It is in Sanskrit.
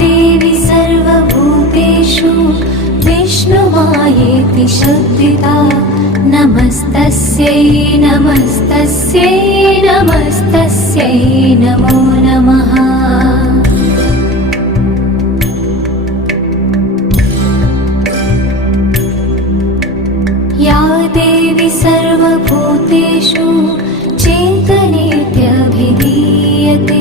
देवी सर्वभूतेषु विष्णुमायेति शब्दिता नमस्तस्यै नमस्तस्यै नमस्तस्यै नमो नमः